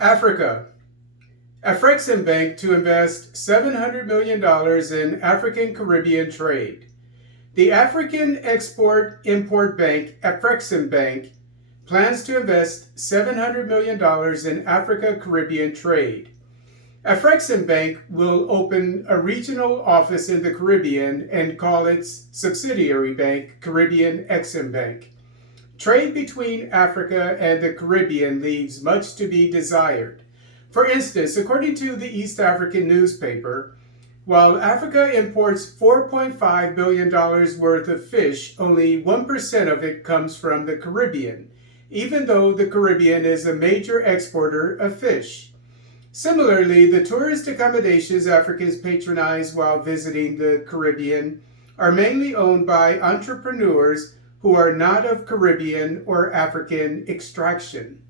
Africa. Afreximbank to invest $700 million in African Caribbean trade. The African Export-Import Bank, Afreximbank, plans to invest $700 million in Africa Caribbean trade. Afreximbank will open a regional office in the Caribbean and call its subsidiary bank Caribbean Exim Bank. Trade between Africa and the Caribbean leaves much to be desired. For instance, according to the East African newspaper, while Africa imports $4.5 billion worth of fish, only 1% of it comes from the Caribbean, even though the Caribbean is a major exporter of fish. Similarly, the tourist accommodations Africans patronize while visiting the Caribbean are mainly owned by entrepreneurs who are not of Caribbean or African extraction.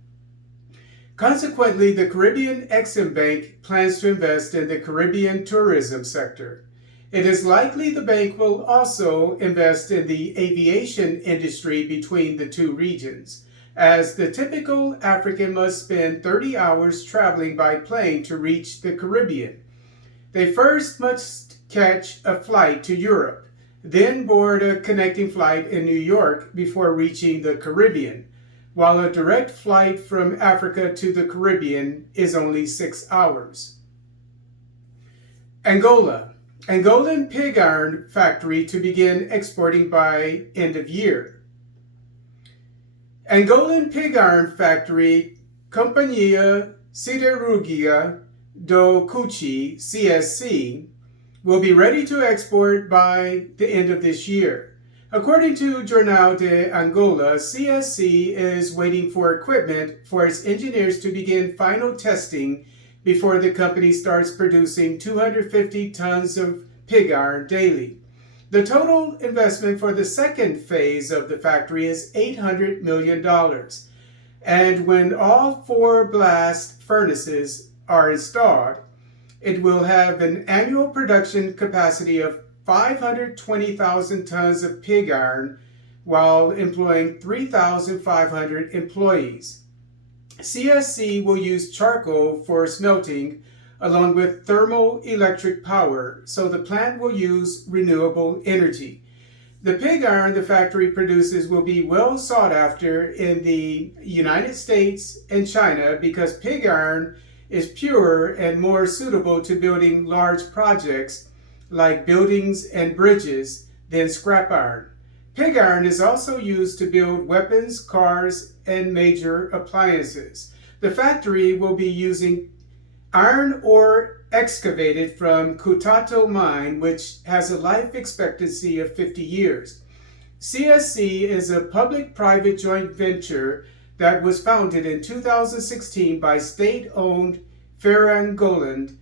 Consequently, the Caribbean Exim Bank plans to invest in the Caribbean tourism sector. It is likely the bank will also invest in the aviation industry between the two regions, as the typical African must spend 30 hours traveling by plane to reach the Caribbean. They first must catch a flight to Europe, then board a connecting flight in New York before reaching the Caribbean, while a direct flight from Africa to the Caribbean is only 6 hours. Angola. Angolan pig iron factory to begin exporting by end of year. Angolan pig iron factory Companhia Siderúrgica do Cuchi, CSC, will be ready to export by the end of this year. According to Jornal de Angola, CSC is waiting for equipment for its engineers to begin final testing before the company starts producing 250 tons of pig iron daily. The total investment for the second phase of the factory is $800 million. And when all 4 blast furnaces are installed, it will have an annual production capacity of 520,000 tons of pig iron while employing 3,500 employees. CSC will use charcoal for smelting along with thermoelectric power, so the plant will use renewable energy. The pig iron the factory produces will be well sought after in the United States and China because pig iron is purer and more suitable to building large projects like buildings and bridges than scrap iron. Pig iron is also used to build weapons, cars, and major appliances. The factory will be using iron ore excavated from Kutato mine, which has a life expectancy of 50 years. CSC is a public-private joint venture that was founded in 2016 by state-owned Angolan,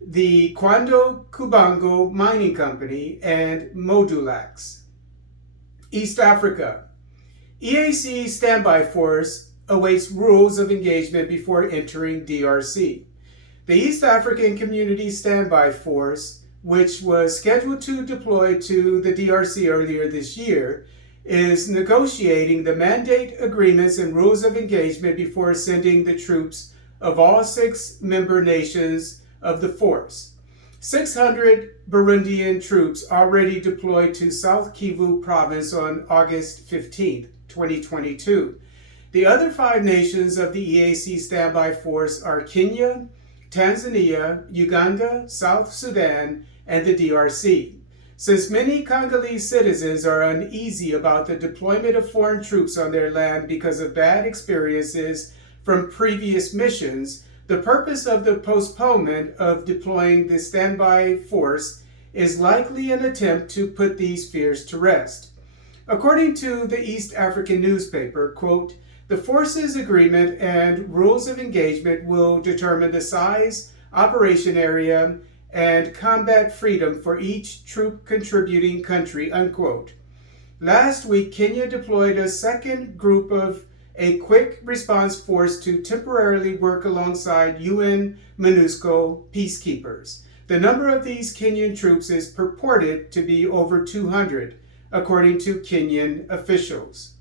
the Quando Kubango Mining Company, and Modulax. East Africa. EAC Standby Force awaits rules of engagement before entering DRC. The East African Community Standby Force, which was scheduled to deploy to the DRC earlier this year, is negotiating the mandate agreements and rules of engagement before sending the troops of all 6 member nations of the force. 600 Burundian troops already deployed to South Kivu province on August 15, 2022. The other 5 nations of the EAC Standby Force are Kenya, Tanzania, Uganda, South Sudan, and the DRC. Since many Congolese citizens are uneasy about the deployment of foreign troops on their land because of bad experiences from previous missions, the purpose of the postponement of deploying the standby force is likely an attempt to put these fears to rest. According to the East African newspaper, quote, "The forces agreement and rules of engagement will determine the size, operation area, and combat freedom for each troop contributing country," unquote. Last week, Kenya deployed a second group of a quick response force to temporarily work alongside UN MONUSCO peacekeepers. The number of these Kenyan troops is purported to be over 200, according to Kenyan officials.